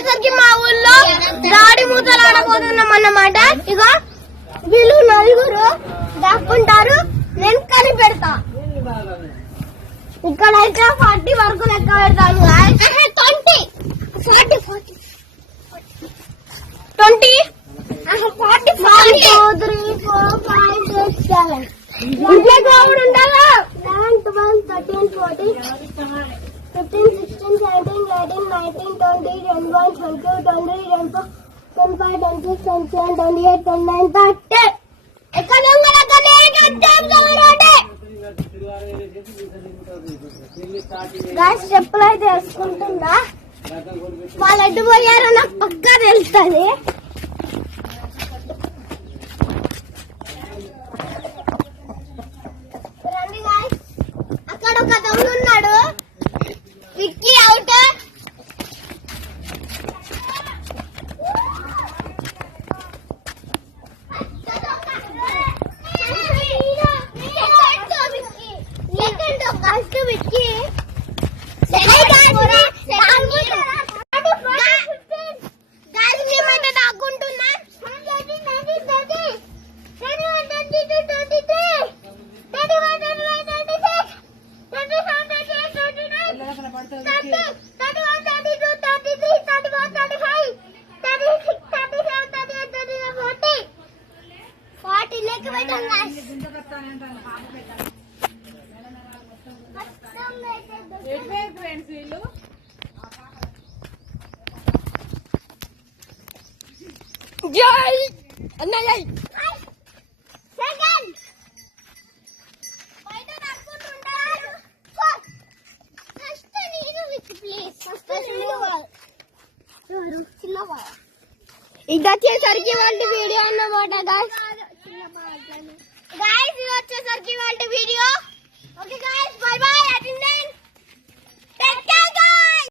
వచ్చేసరికి మా ఊళ్ళో దాడి మూతలు ఆడబోతున్నాం అన్నమాట. ఇక వీళ్ళు నలుగురు దాక్కుంటారు, నేను కనిపెడతా. ఇక్కడైతే 40 వరకు లెక్క పెడతాను. 20 40 40 20 40 1 2 3 4 5 6 7 ఇంట్లో కోవిడ్ ఉండాలా. 11 12 13 14 15 16 17 18 19 20 21 22 23 24 25 26 27 28 29 30 ఎక్కడ చెప్పులు అయితే వేసుకుంటుందా. వాళ్ళు ఎటు పోయారో నాకు పక్కా తెలుస్తుంది. అక్కడ ఒక తమ్ముడు ఉన్నాడు, విక్కీ అవుట్. జై అన్నయ్య సెకండ్ బయట నడుచుకుంటుంటారు. ఫస్ట్ నేను విత్ ప్లీజ్ ఫస్ట్ ఇది వచ్చేసరికి వాళ్ళ వీడియో అన్నమాట. గాయ్స్ ఇది వచ్చేసరికి వాళ్ళ వీడియో. ఓకే.